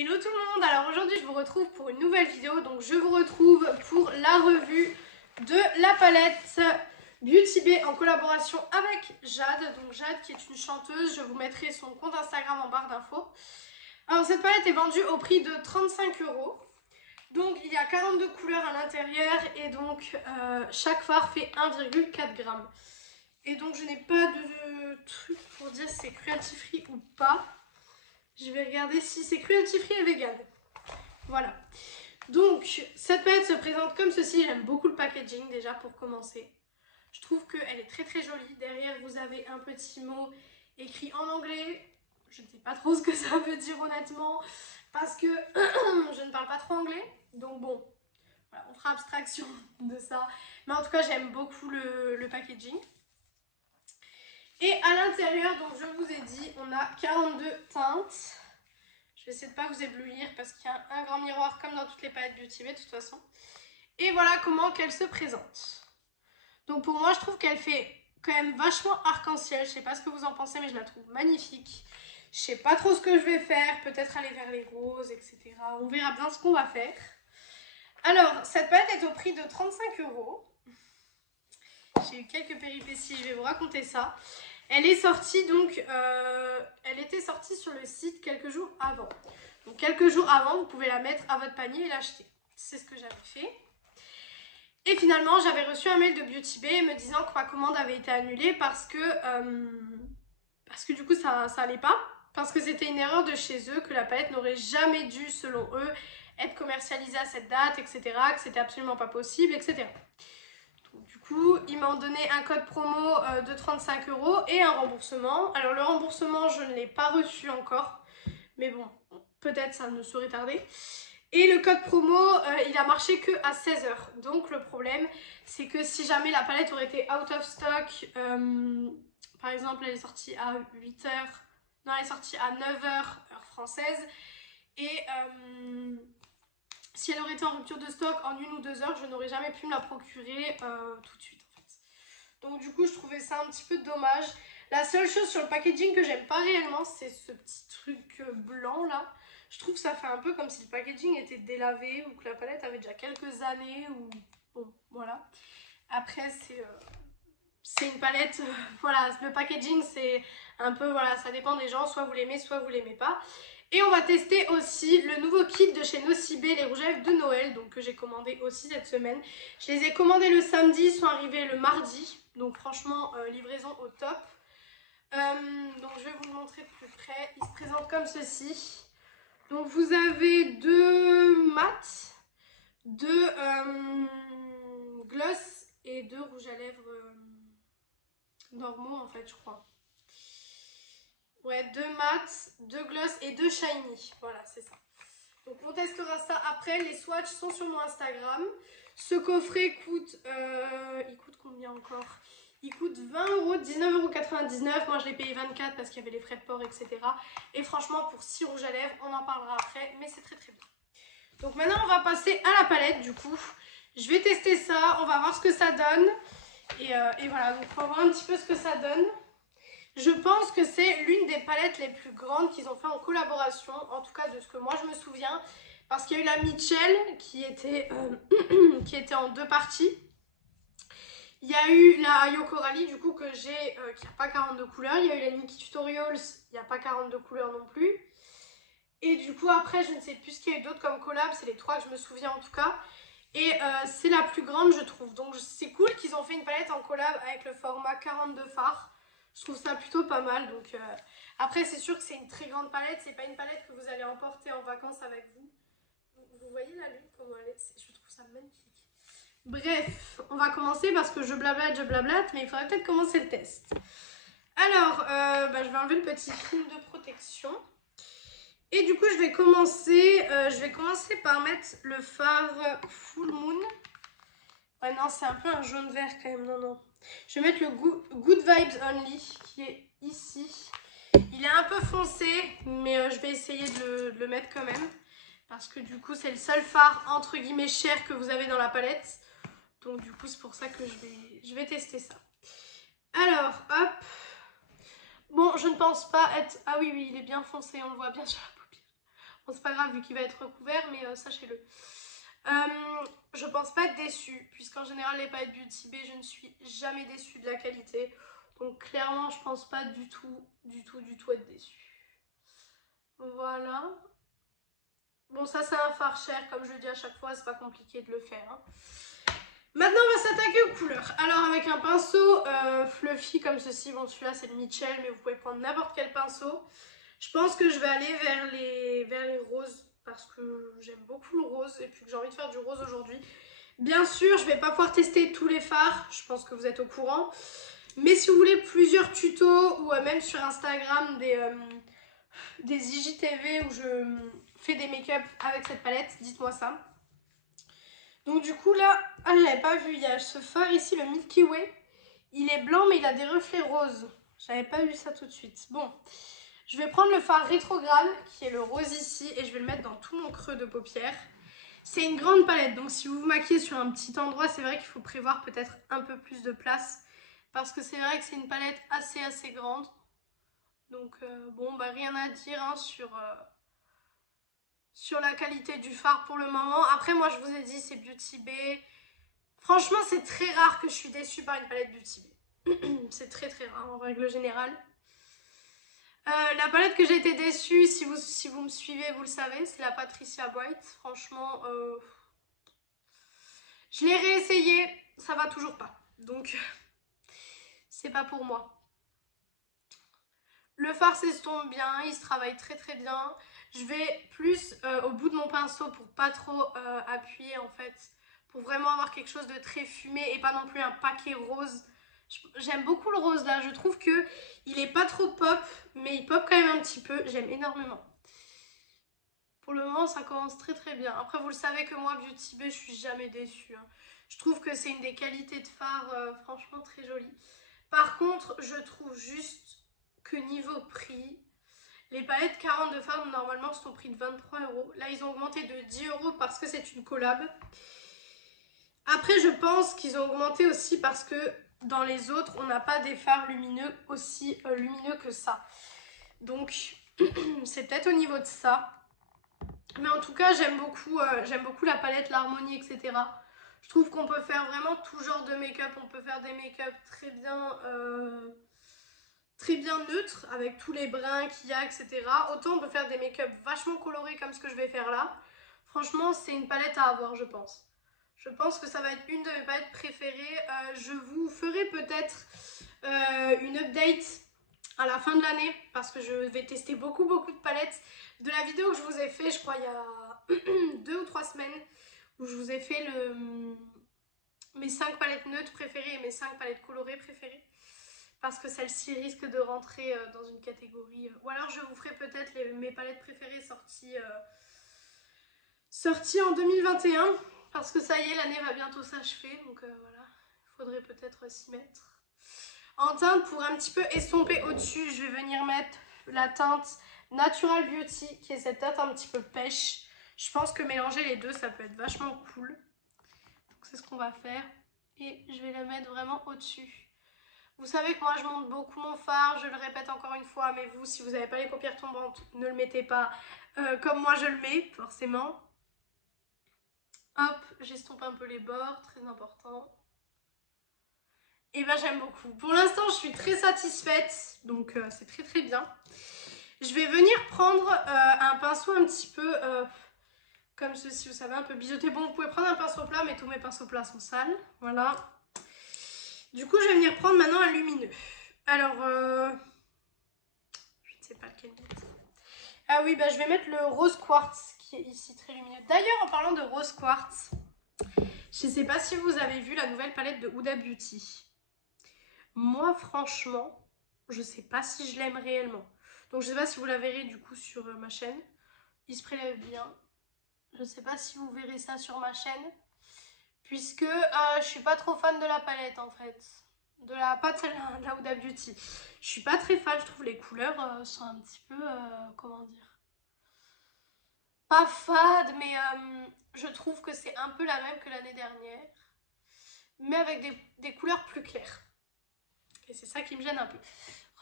Hello tout le monde, alors aujourd'hui je vous retrouve pour une nouvelle vidéo, donc je vous retrouve pour la revue de la palette Beauty Bay en collaboration avec Jade, donc Jade qui est une chanteuse, je vous mettrai son compte Instagram en barre d'infos. Alors cette palette est vendue au prix de 35 €, donc il y a 42 couleurs à l'intérieur et donc chaque fard fait 1,4 g. Et donc je n'ai pas de truc pour dire si c'est cruelty free ou pas. Je vais regarder si c'est cruelty free et vegan. Voilà. Donc, cette palette se présente comme ceci. J'aime beaucoup le packaging déjà pour commencer. Je trouve qu'elle est très très jolie. Derrière, vous avez un petit mot écrit en anglais. Je ne sais pas trop ce que ça veut dire honnêtement parce que je ne parle pas trop anglais. Donc bon, voilà, on fera abstraction de ça. Mais en tout cas, j'aime beaucoup le packaging. Et à l'intérieur, donc je vous ai dit, on a 42 teintes. Je vais essayer de ne pas vous éblouir parce qu'il y a un grand miroir comme dans toutes les palettes Beauty Bay de toute façon. Et voilà comment qu'elle se présente. Donc pour moi, je trouve qu'elle fait quand même vachement arc-en-ciel. Je ne sais pas ce que vous en pensez, mais je la trouve magnifique. Je ne sais pas trop ce que je vais faire. Peut-être aller vers les roses, etc. On verra bien ce qu'on va faire. Alors, cette palette est au prix de 35 €. J'ai eu quelques péripéties, je vais vous raconter ça. Elle est sortie donc, elle était sortie sur le site quelques jours avant. Donc quelques jours avant, vous pouvez la mettre à votre panier et l'acheter. C'est ce que j'avais fait. Et finalement, j'avais reçu un mail de Beauty Bay me disant que ma commande avait été annulée parce que du coup ça allait pas. Parce que c'était une erreur de chez eux, que la palette n'aurait jamais dû, selon eux, être commercialisée à cette date, etc. Que c'était absolument pas possible, etc. Du coup, ils m'ont donné un code promo de 35 € et un remboursement. Alors le remboursement, je ne l'ai pas reçu encore, mais bon, peut-être ça ne saurait tarder. Et le code promo, il a marché que à 16 h. Donc le problème, c'est que si jamais la palette aurait été out of stock, par exemple, elle est sortie à 8 h, non, elle est sortie à 9 h, heure française, et si elle aurait été en rupture de stock en 1 ou 2 heures, je n'aurais jamais pu me la procurer tout de suite en fait. Donc du coup, je trouvais ça un petit peu dommage. La seule chose sur le packaging que j'aime pas réellement, c'est ce petit truc blanc là. Je trouve que ça fait un peu comme si le packaging était délavé ou que la palette avait déjà quelques années ou... Bon, voilà. Après, c'est une palette, voilà, le packaging c'est un peu, voilà, ça dépend des gens, soit vous l'aimez, soit vous l'aimez pas. Et on va tester aussi le nouveau kit de chez Nocibé, les rouges à lèvres de Noël, donc que j'ai commandé aussi cette semaine. Je les ai commandés le samedi, ils sont arrivés le mardi, donc franchement, livraison au top. Donc je vais vous le montrer de plus près, il se présente comme ceci. Donc vous avez deux mats, deux gloss et deux rouges à lèvres normaux en fait je crois. Ouais, deux mats, deux gloss et deux shiny. Voilà, c'est ça. Donc on testera ça après. Les swatchs sont sur mon Instagram. Ce coffret coûte... il coûte combien encore? Il coûte 20 €, 19,99 €. Moi je l'ai payé 24 parce qu'il y avait les frais de port, etc. Et franchement pour 6 rouges à lèvres, on en parlera après. Mais c'est très très bien. Donc maintenant on va passer à la palette du coup. Je vais tester ça, on va voir ce que ça donne. Et voilà, donc on va voir un petit peu ce que ça donne. Je pense que c'est l'une des palettes les plus grandes qu'ils ont fait en collaboration, en tout cas de ce que moi je me souviens, parce qu'il y a eu la Mitchell qui était en deux parties. Il y a eu la Yoko Rally du coup que j'ai, qui n'a pas 42 couleurs. Il y a eu la Nikki Tutorials, il n'y a pas 42 couleurs non plus. Et du coup après je ne sais plus ce qu'il y a eu d'autres comme collab, c'est les trois que je me souviens en tout cas. Et c'est la plus grande je trouve, donc c'est cool qu'ils ont fait une palette en collab avec le format 42 fards. Je trouve ça plutôt pas mal. Donc après c'est sûr que c'est une très grande palette. C'est pas une palette que vous allez emporter en vacances avec vous. Vous voyez la lune comment elle est? Je trouve ça magnifique. Bref, on va commencer parce que je blablate, mais il faudrait peut-être commencer le test. Alors, je vais enlever le petit film de protection. Et du coup je vais commencer par mettre le fard Full Moon. Ouais non, c'est un peu un jaune vert quand même, non. Je vais mettre le Good Vibes Only qui est ici. Il est un peu foncé, mais je vais essayer de le mettre quand même. Parce que du coup, c'est le seul fard entre guillemets cher que vous avez dans la palette. Donc du coup, c'est pour ça que je vais tester ça. Alors, hop. Bon, je ne pense pas être... Ah oui, il est bien foncé, on le voit bien sur la paupière. Bon, c'est pas grave vu qu'il va être recouvert, mais sachez-le. Je pense pas être déçue, puisqu'en général les palettes Beauty Bay, je ne suis jamais déçue de la qualité. Donc clairement, je pense pas du tout être déçue. Voilà. Bon, ça c'est un fard cher, comme je le dis à chaque fois, c'est pas compliqué de le faire. Hein. Maintenant, on va s'attaquer aux couleurs. Alors, avec un pinceau fluffy comme ceci, bon, celui-là c'est le Mitchell, mais vous pouvez prendre n'importe quel pinceau. Je pense que je vais aller vers les roses, parce que j'aime beaucoup le rose, et puis que j'ai envie de faire du rose aujourd'hui. Bien sûr, je vais pas pouvoir tester tous les fards, je pense que vous êtes au courant. Mais si vous voulez plusieurs tutos, ou même sur Instagram, des IGTV où je fais des make-up avec cette palette, dites-moi ça. Donc du coup là, ah je l'avais pas vu, il y a ce fard ici, le Milky Way. Il est blanc mais il a des reflets roses. J'avais pas vu ça tout de suite. Bon, je vais prendre le fard rétrograde qui est le rose ici et je vais le mettre dans tout mon creux de paupière. C'est une grande palette donc si vous vous maquillez sur un petit endroit, c'est vrai qu'il faut prévoir peut-être un peu plus de place. Parce que c'est vrai que c'est une palette assez grande. Donc bon bah rien à dire hein, sur la qualité du fard pour le moment. Après moi je vous ai dit c'est Beauty Bay. Franchement c'est très rare que je suis déçue par une palette Beauty Bay. C'est très rare en règle générale. La palette que j'ai été déçue, si vous me suivez vous le savez, c'est la Patricia Bright. Franchement je l'ai réessayé, ça va toujours pas. Donc c'est pas pour moi. Le fard s'estompe bien, il se travaille très bien. Je vais plus au bout de mon pinceau pour pas trop appuyer en fait. Pour vraiment avoir quelque chose de très fumé et pas non plus un paquet rose. J'aime beaucoup le rose là, je trouve que il est pas trop pop, mais il pop quand même un petit peu. J'aime énormément. Pour le moment ça commence très bien. Après vous le savez que moi Beauty Bay je suis jamais déçue. Hein. Je trouve que c'est une des qualités de fard franchement très jolie. Par contre je trouve juste que niveau prix, les palettes 40 de fard normalement sont au prix de 23 €. Là ils ont augmenté de 10 € parce que c'est une collab. Après je pense qu'ils ont augmenté aussi parce que dans les autres on n'a pas des fards lumineux aussi lumineux que ça. Donc c'est peut-être au niveau de ça. Mais en tout cas j'aime beaucoup la palette, l'harmonie, etc. Je trouve qu'on peut faire vraiment tout genre de make-up. On peut faire des make-up très bien neutre avec tous les brins qu'il y a, etc. Autant on peut faire des make-up vachement colorés comme ce que je vais faire là. Franchement, c'est une palette à avoir, je pense. Je pense que ça va être une de mes palettes préférées. Je vous ferai peut-être une update à la fin de l'année parce que je vais tester beaucoup de palettes. De la vidéo que je vous ai fait, je crois il y a 2 ou 3 semaines, où je vous ai fait mes 5 palettes neutres préférées et mes 5 palettes colorées préférées. Parce que celle-ci risque de rentrer dans une catégorie. Ou alors je vous ferai peut-être mes palettes préférées sorties en 2021. Parce que ça y est, l'année va bientôt s'achever. Donc voilà, il faudrait peut-être s'y mettre. En teinte, pour un petit peu estomper au-dessus, je vais venir mettre la teinte Natural Beauty, qui est cette teinte un petit peu pêche. Je pense que mélanger les deux, ça peut être vachement cool. Donc c'est ce qu'on va faire. Et je vais la mettre vraiment au-dessus. Vous savez que moi je monte beaucoup mon fard, je le répète encore une fois, mais vous, si vous n'avez pas les paupières tombantes, ne le mettez pas comme moi je le mets, forcément. Hop, j'estompe un peu les bords, très important. Et ben j'aime beaucoup. Pour l'instant, je suis très satisfaite, donc c'est très bien. Je vais venir prendre un pinceau un petit peu comme ceci, vous savez, un peu biseauté. Bon, vous pouvez prendre un pinceau plat, mais tous mes pinceaux plats sont sales, voilà. Du coup, je vais venir prendre maintenant un lumineux. Alors, je ne sais pas lequel mettre. Ah oui, bah, je vais mettre le rose quartz qui est ici très lumineux. D'ailleurs, en parlant de rose quartz, je ne sais pas si vous avez vu la nouvelle palette de Huda Beauty. Moi, franchement, je ne sais pas si je l'aime réellement. Donc, je ne sais pas si vous la verrez du coup sur ma chaîne. Il se prélève bien. Je ne sais pas si vous verrez ça sur ma chaîne. Puisque je suis pas trop fan de la palette en fait. Pas de celle-là, de la Huda Beauty. Je suis pas très fan, je trouve les couleurs sont un petit peu, comment dire, pas fade, mais je trouve que c'est un peu la même que l'année dernière. Mais avec des couleurs plus claires. Et c'est ça qui me gêne un peu.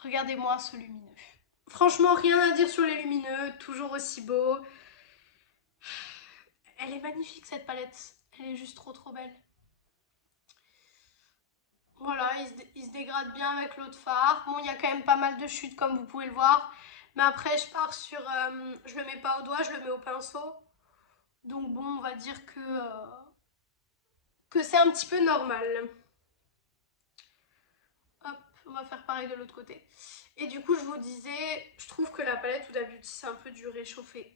Regardez-moi ce lumineux. Franchement, rien à dire sur les lumineux, toujours aussi beau. Elle est magnifique cette palette. Elle est juste trop belle. Voilà, il se dégrade bien avec l'eau de fard. Bon, il y a quand même pas mal de chutes comme vous pouvez le voir. Mais après, je pars sur... je le mets pas au doigt, je le mets au pinceau. Donc bon, on va dire que c'est un petit peu normal. Hop, on va faire pareil de l'autre côté. Et du coup, je vous disais, je trouve que la palette Huda Beauty, c'est un peu du réchauffé.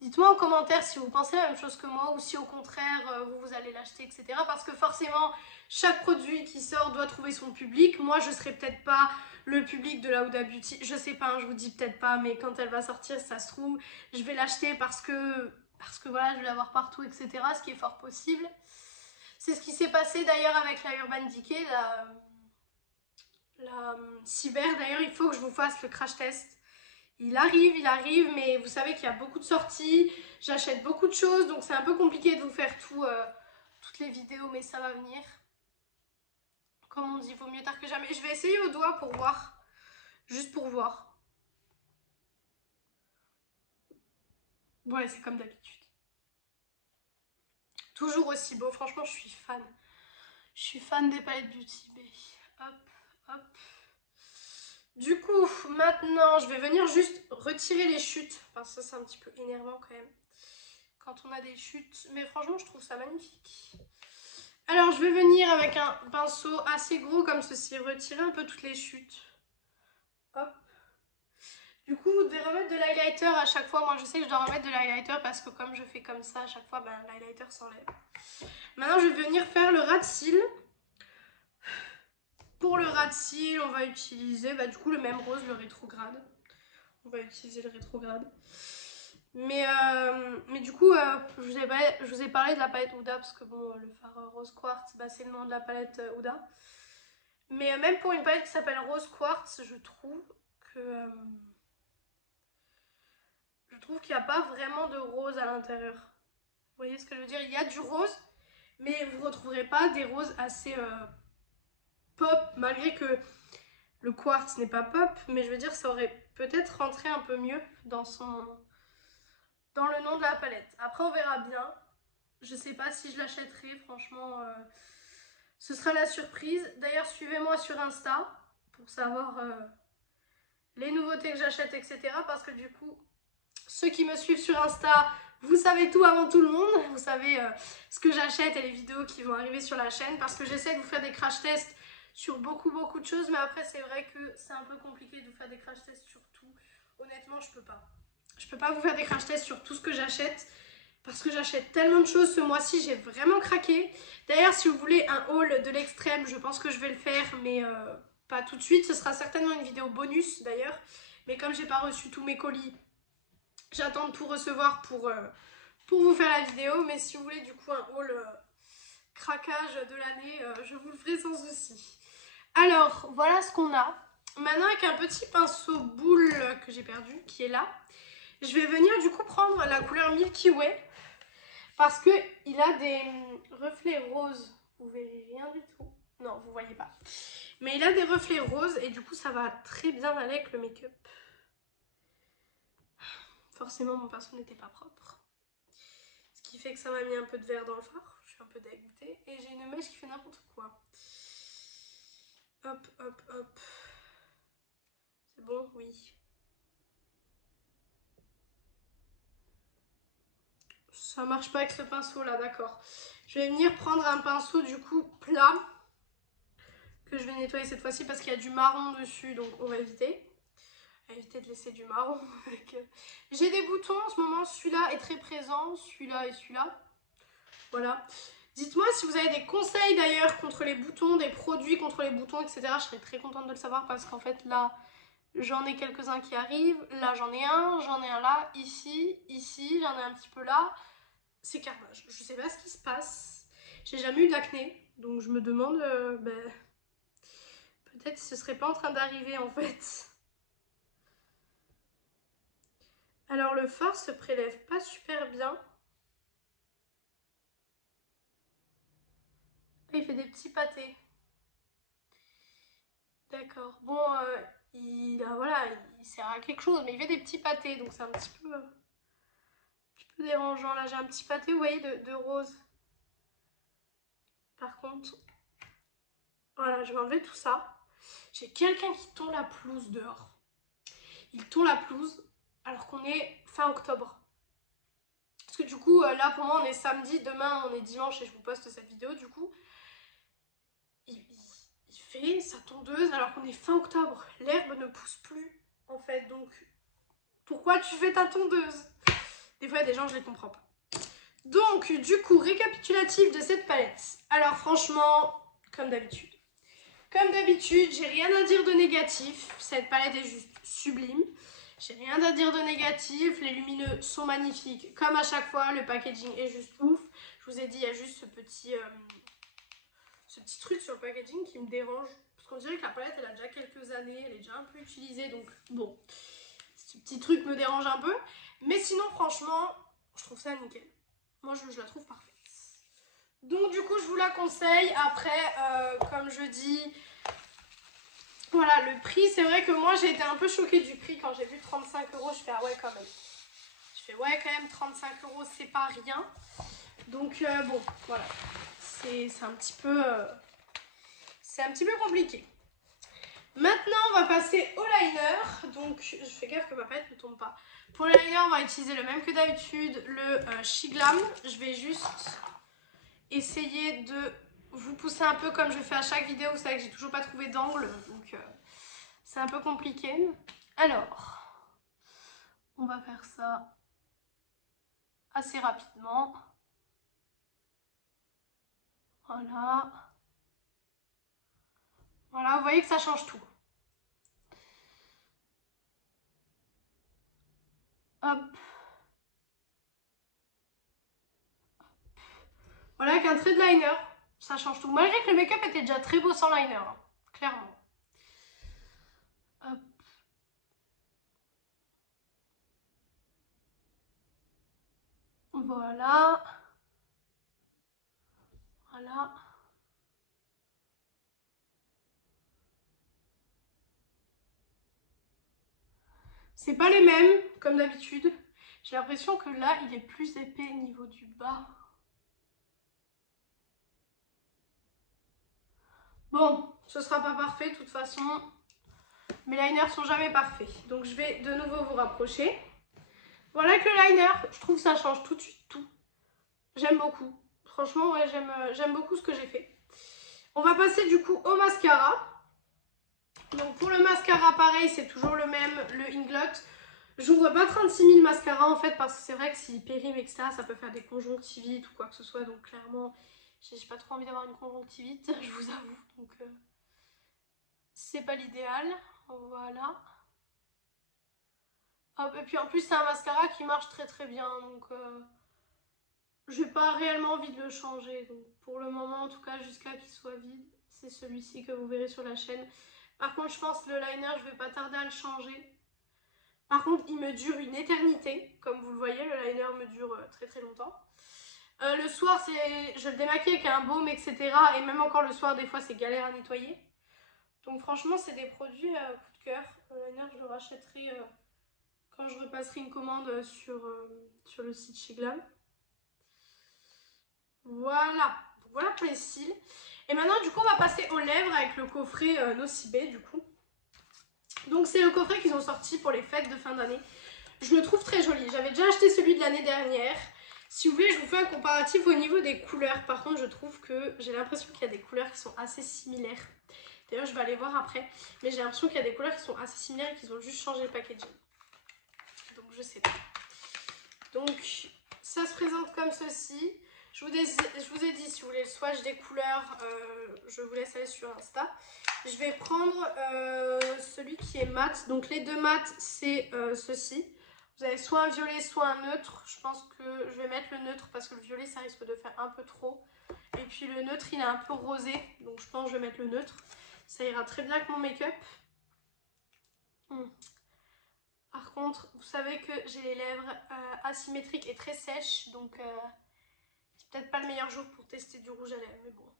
Dites-moi en commentaire si vous pensez la même chose que moi ou si au contraire, vous allez l'acheter, etc. Parce que forcément, chaque produit qui sort doit trouver son public. Moi, je serai peut-être pas le public de la Huda Beauty. Je sais pas, hein, je vous dis peut-être pas, mais quand elle va sortir, ça se trouve, je vais l'acheter parce que voilà, je vais l'avoir partout, etc. Ce qui est fort possible. C'est ce qui s'est passé d'ailleurs avec la Urban Decay, la cyber. D'ailleurs, il faut que je vous fasse le crash test. Il arrive, mais vous savez qu'il y a beaucoup de sorties, j'achète beaucoup de choses, donc c'est un peu compliqué de vous faire toutes les vidéos, mais ça va venir. Comme on dit, vaut mieux tard que jamais. Je vais essayer au doigt pour voir, juste pour voir. Ouais, c'est comme d'habitude. Toujours aussi beau, franchement, je suis fan. Je suis fan des palettes Beauty Bay. Hop, hop. Du coup, maintenant, je vais venir juste retirer les chutes. Parce que ça, c'est un petit peu énervant quand même. Quand on a des chutes. Mais franchement, je trouve ça magnifique. Alors, je vais venir avec un pinceau assez gros comme ceci. Retirer un peu toutes les chutes. Hop. Du coup, vous devez remettre de l'highlighter à chaque fois. Moi, je sais que je dois remettre de l'highlighter parce que comme je fais comme ça à chaque fois, ben, l'highlighter s'enlève. Maintenant, je vais venir faire le ras de cils. Pour le ras de cils, on va utiliser du coup le même rose, le rétrograde. On va utiliser le rétrograde. Mais du coup, je vous ai parlé de la palette Huda parce que bon, le fard rose quartz, c'est le nom de la palette Huda. Mais même pour une palette qui s'appelle rose quartz, je trouve que qu'il n'y a pas vraiment de rose à l'intérieur. Vous voyez ce que je veux dire? Il y a du rose, mais vous ne retrouverez pas des roses assez pop, malgré que le quartz n'est pas pop, mais je veux dire, ça aurait peut-être rentré un peu mieux dans le nom de la palette. Après, on verra bien. Je sais pas si je l'achèterai, franchement, ce sera la surprise. D'ailleurs, suivez-moi sur Insta pour savoir les nouveautés que j'achète, etc. Parce que du coup, ceux qui me suivent sur Insta, vous savez tout avant tout le monde. Vous savez ce que j'achète et les vidéos qui vont arriver sur la chaîne. Parce que j'essaie de vous faire des crash tests sur beaucoup de choses. Mais après, c'est vrai que c'est un peu compliqué de vous faire des crash tests sur tout. Honnêtement, je peux pas. Je peux pas vous faire des crash tests sur tout ce que j'achète. Parce que j'achète tellement de choses ce mois-ci, j'ai vraiment craqué. D'ailleurs, si vous voulez un haul de l'extrême, je pense que je vais le faire, mais pas tout de suite. Ce sera certainement une vidéo bonus d'ailleurs. Mais comme j'ai pas reçu tous mes colis, j'attends de tout recevoir pour vous faire la vidéo. Mais si vous voulez du coup un haul craquage de l'année, je vous le ferai sans souci. Alors, voilà ce qu'on a. Maintenant, avec un petit pinceau boule que j'ai perdu, qui est là, je vais venir du coup prendre la couleur Milky Way. Parce qu'il a des reflets roses. Vous verrez rien du tout. Non, vous voyez pas. Mais il a des reflets roses et du coup ça va très bien aller avec le make-up. Forcément mon pinceau n'était pas propre. Ce qui fait que ça m'a mis un peu de vert dans le fard. Je suis un peu dégoûtée. Et j'ai une mèche qui fait n'importe quoi. Hop, hop, hop. C'est bon? Oui. Ça marche pas avec ce pinceau là, d'accord. Je vais venir prendre un pinceau du coup plat. Que je vais nettoyer cette fois-ci parce qu'il y a du marron dessus, donc on va éviter. Éviter de laisser du marron. J'ai des boutons en ce moment, celui-là est très présent, celui-là et celui-là. Voilà. Dites-moi si vous avez des conseils d'ailleurs contre les boutons, des produits contre les boutons, etc. Je serais très contente de le savoir parce qu'en fait là, j'en ai quelques-uns qui arrivent. Là, j'en ai un là, ici, j'en ai un petit peu là. C'est carnage. Je sais pas ce qui se passe. J'ai jamais eu d'acné, donc je me demande... peut-être ce serait pas en train d'arriver en fait. Alors le fard se prélève pas super bien. Il fait des petits pâtés. D'accord. Bon, voilà, il sert à quelque chose, mais il fait des petits pâtés, donc c'est un petit peu peu dérangeant. Là, j'ai un petit pâté, vous voyez, de rose. Par contre, voilà, je vais enlever tout ça. J'ai quelqu'un qui tond la pelouse dehors. Il tond la pelouse alors qu'on est fin octobre. Parce que du coup, là, pour moi, on est samedi. Demain, on est dimanche et je vous poste cette vidéo, du coup. Il fait sa tondeuse alors qu'on est fin octobre. L'herbe ne pousse plus, en fait. Donc, pourquoi tu fais ta tondeuse? Des fois, il y a des gens, je les comprends pas. Donc, du coup, récapitulatif de cette palette. Alors, franchement, comme d'habitude. Comme d'habitude, j'ai rien à dire de négatif. Cette palette est juste sublime. J'ai rien à dire de négatif. Les lumineux sont magnifiques. Comme à chaque fois, le packaging est juste ouf. Je vous ai dit, il y a juste ce petit truc sur le packaging qui me dérange. Parce qu'on dirait que la palette, elle a déjà quelques années. Elle est déjà un peu utilisée. Donc, bon, ce petit truc me dérange un peu. Mais sinon, franchement, je trouve ça nickel. Moi, je la trouve parfaite. Donc, du coup, je vous la conseille. Après, comme je dis, voilà, le prix, c'est vrai que moi, j'ai été un peu choquée du prix quand j'ai vu 35 €. Je fais, ah ouais, quand même. Je fais, ouais, quand même, 35 €, c'est pas rien. Donc, bon, voilà. C'est un petit peu... c'est un petit peu compliqué. Maintenant, on va passer au liner. Donc, je fais gaffe que ma palette ne tombe pas. Pour le liner, on va utiliser le même que d'habitude, le Shiglam. Je vais juste essayer de vous pousser un peu comme je fais à chaque vidéo. Vous savez que j'ai toujours pas trouvé d'angle, donc c'est un peu compliqué. Alors, on va faire ça assez rapidement. Voilà. Voilà, vous voyez que ça change tout. Hop. Voilà, avec un trait de liner, ça change tout. Malgré que le make-up était déjà très beau sans liner, hein, clairement. Hop. Voilà. Voilà. C'est pas les mêmes, comme d'habitude. J'ai l'impression que là, il est plus épais au niveau du bas. Bon, ce sera pas parfait de toute façon. Mes liners sont jamais parfaits. Donc je vais de nouveau vous rapprocher. Voilà que le liner, je trouve que ça change tout de suite tout. J'aime beaucoup. Franchement, ouais, j'aime beaucoup ce que j'ai fait. On va passer du coup au mascara. Donc pour le mascara, pareil, c'est toujours le même, le Inglot. Je n'ouvre pas 36 000 mascaras en fait parce que c'est vrai que s'il périme etc, ça peut faire des conjonctivites ou quoi que ce soit. Donc clairement, j'ai pas trop envie d'avoir une conjonctivite, je vous avoue. Donc c'est pas l'idéal. Voilà. Hop, et puis en plus c'est un mascara qui marche très très bien. Donc j'ai pas réellement envie de le changer. Donc pour le moment en tout cas jusqu'à qu'il soit vide, c'est celui-ci que vous verrez sur la chaîne. Par contre je pense que le liner je vais pas tarder à le changer. Par contre, il me dure une éternité. Comme vous le voyez, le liner me dure très très longtemps. Le soir, je le démaquille avec un baume, etc. Et même encore le soir, des fois, c'est galère à nettoyer. Donc franchement, c'est des produits coup de cœur. Le liner, je le rachèterai quand je repasserai une commande sur le site Shiglam. Voilà. Donc, voilà pour les cils. Et maintenant, du coup, on va passer aux lèvres avec le coffret Nocibé, du coup. Donc c'est le coffret qu'ils ont sorti pour les fêtes de fin d'année. Je le trouve très joli. J'avais déjà acheté celui de l'année dernière. Si vous voulez, je vous fais un comparatif au niveau des couleurs. Par contre, je trouve que j'ai l'impression qu'il y a des couleurs qui sont assez similaires. D'ailleurs, je vais aller voir après. Mais j'ai l'impression qu'il y a des couleurs qui sont assez similaires et qu'ils ont juste changé le packaging. Donc, je sais pas. Donc, ça se présente comme ceci. Je vous ai dit, si vous voulez le swatch des couleurs, je vous laisse aller sur Insta. Je vais prendre celui qui est mat. Donc, les deux mats, c'est ceci. Vous avez soit un violet, soit un neutre. Je pense que je vais mettre le neutre parce que le violet, ça risque de faire un peu trop. Et puis le neutre, il est un peu rosé. Donc je pense que je vais mettre le neutre. Ça ira très bien avec mon make-up. Par contre, vous savez que j'ai les lèvres asymétriques et très sèches. Donc c'est peut-être pas le meilleur jour pour tester du rouge à lèvres. Mais bon.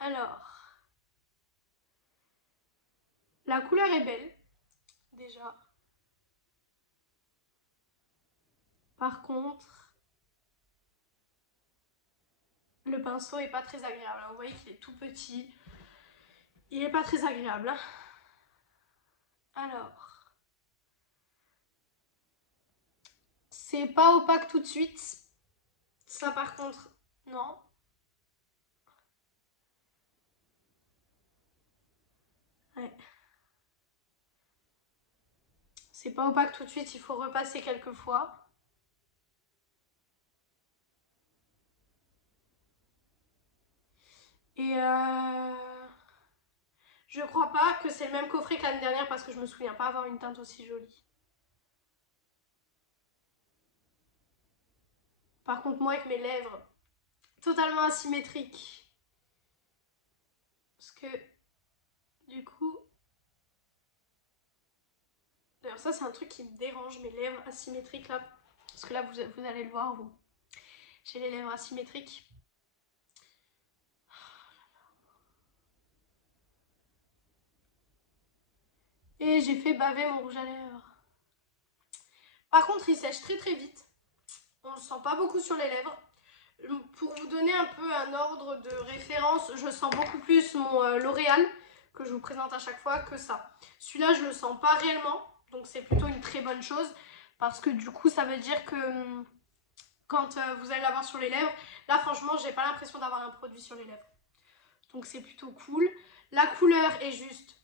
Alors. La couleur est belle. Déjà. Par contre, le pinceau est pas très agréable. Vous voyez qu'il est tout petit. Il est pas très agréable. Alors, c'est pas opaque tout de suite. Ça par contre, non. Ouais. C'est pas opaque tout de suite, il faut repasser quelques fois. Et je crois pas que c'est le même coffret que l'année dernière parce que je me souviens pas avoir une teinte aussi jolie. Par contre, moi avec mes lèvres totalement asymétriques. Parce que du coup... D'ailleurs ça c'est un truc qui me dérange, mes lèvres asymétriques là. Parce que là vous allez le voir vous. J'ai les lèvres asymétriques. Et j'ai fait baver mon rouge à lèvres. Par contre, il sèche très très vite. On ne le sent pas beaucoup sur les lèvres. Pour vous donner un peu un ordre de référence, je sens beaucoup plus mon L'Oréal, que je vous présente à chaque fois, que ça. Celui-là, je le sens pas réellement. Donc c'est plutôt une très bonne chose. Parce que du coup, ça veut dire que quand vous allez l'avoir sur les lèvres, là franchement, j'ai pas l'impression d'avoir un produit sur les lèvres. Donc c'est plutôt cool. La couleur est juste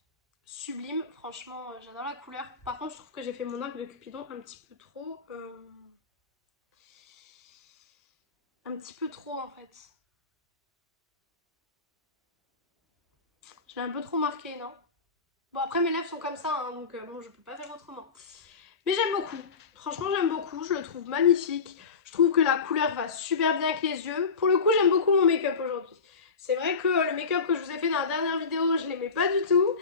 sublime, franchement j'adore la couleur. Par contre je trouve que j'ai fait mon arc de Cupidon un petit peu trop en fait. Je l'ai un peu trop marqué, non? Bon après mes lèvres sont comme ça hein, donc bon je peux pas faire autrement. Mais j'aime beaucoup, franchement j'aime beaucoup, je le trouve magnifique. Je trouve que la couleur va super bien avec les yeux. Pour le coup j'aime beaucoup mon make-up aujourd'hui. C'est vrai que le make-up que je vous ai fait dans la dernière vidéo je l'aimais pas du tout.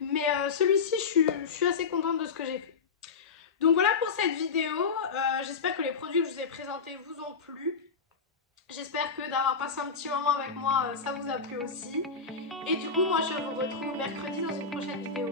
Mais celui-ci je suis assez contente de ce que j'ai fait. Donc voilà pour cette vidéo, j'espère que les produits que je vous ai présentés vous ont plu. J'espère que d'avoir passé un petit moment avec moi, ça vous a plu aussi. Et du coup, moi je vous retrouve mercredi dans une prochaine vidéo.